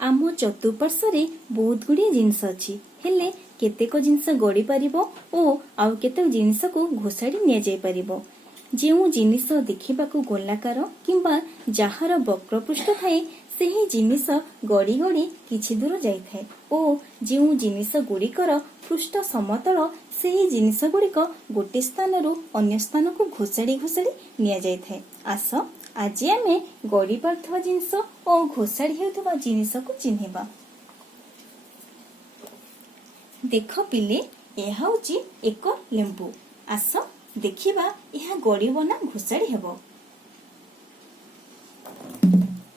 आम चतुर्पार्श्वरे बहुत गुड़िए जिनस अच्छी हेले केतेक जिनस गड़ी पारिबो ओ आउ केतेक जिनस को घोषाड़ी निया जाय पारिबो। जेउ जिनिस देखिबाकू गोलाकार किंबा जहार वक्रपृष्ठ थाए सेही जिनिस गड़ी गड़ी किछि दूर जाइथाए ओ जेउ जिनिस गुड़िकर पृष्ठ समतल सेही जिनिस गुड़िक गोटे स्थानरू अन्य स्थान को घोषाड़ी घोषाड़ी निया जाइथाए। आस आज आमे गड़ी पारुथबा जिनिस ओ घोषाड़ी हेउथबा जिनिस को चिन्हिबा। देख पिले यह होची एक लेंबू। आस देखिबा यह गड़ीबो ना घोषाड़ी हेबो।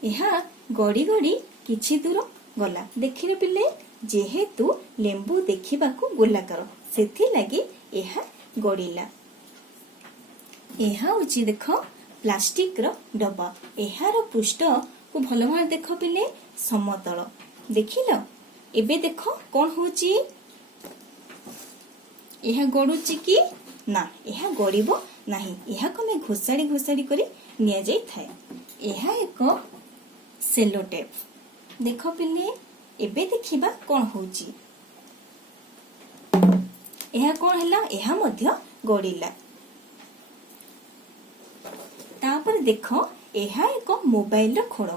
यह गड़ी गड़ी किछि दूर गला। देखिले पिले जेहेतु लेंबू देखिबाकू गोलाकार सेथि लागि यह गड़ीला। यह होची देख प्लास्टिक रो डब्बा। एहार पृष्ठ को भल भाव देख पिले समतल। देखिल एबे देख कौन होची यह गड़ुची कि ना यह गड़ीबो नाही। यह कमे घोषाड़ी घोषाड़ी करी निया जाई थाए। यह एक सेलो टेप। देख पिले एबे देखिबा कौन होची। यह कौन हैला यह मध्य गड़ीला। तापर देख यह एक मोबाइल रो खोड़।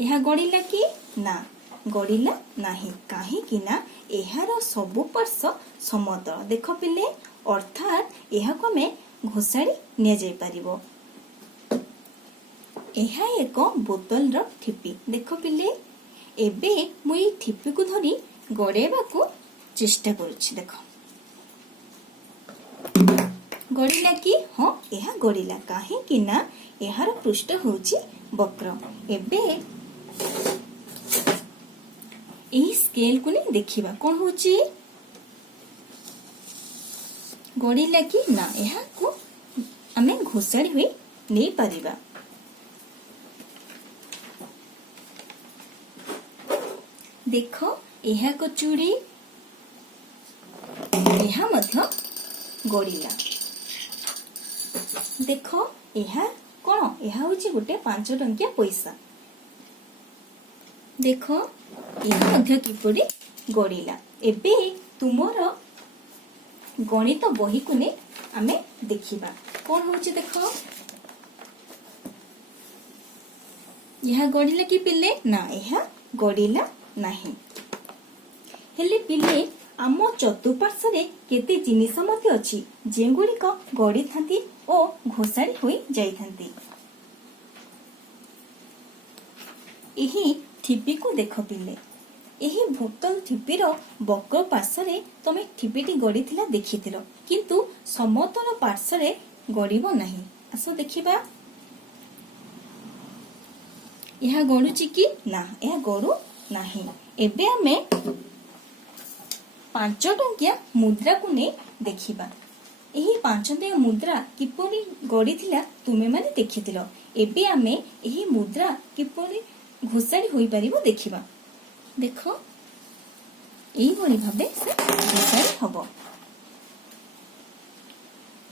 यह गड़ीला कि ना गड़ीला नाही काहे कि ना एहार सबु पार्श्व समतल। देख पिले अर्थात यह कमे घोषाड़ी निया जाय पारिबो। यह एक बोतल रो ठिपी। देख पिले एबे मुई ठिपी को धरी गड़ेबा को चेष्टा करूछि। देख गड़ीला कि हाँ यह गड़ीला काहे कि ना एहार पृष्ठ होछि वक्र। एबे एही स्केल को नहीं देखिबा कौन होछि गड़ीला कि ना यह को आमे घोषाड़ी हुई नहीं पारिबा। देख यह को चूड़ी यह मध्य गड़ीला। देख यह कौन यह होछि गोटे 5 टंकिया पैसा। देख यह मध्य किपरि गड़ीला। एबे तुमर गणित बही को ने आमे देखिबा कौन होछि। देख यह गड़ीला कि पिले ना यह गड़ीला नाही। हेले पिले आम चतुर्पार्श्वरे केते जिनिस मध्य अछि जेगुड़िक गड़ी थांती ओ घोषाड़ी होई जाई थांती। एही ठिपी को देख पिले एही बोतल ठिपीर वक्र पार्श्वरे तमे ठिपीटी गड़ीथिला देखिथिलो किंतु समतल पार्श्वरे गड़ीबो नाही। आसो देखिबा यह गड़ुची कि ना यह गड़ु नाही। एबे आमे 5 टंकिया मुद्रा को ने देखिबा। एही 5 टंकिया मुद्रा किपरि गड़ीथिला तुमे माने देखिथिलो। एबे आमे एही मुद्रा किपरि घोषाड़ी होई पारिबो देखिबा। देखो एही भली भाबे से घोषाड़ी हबो।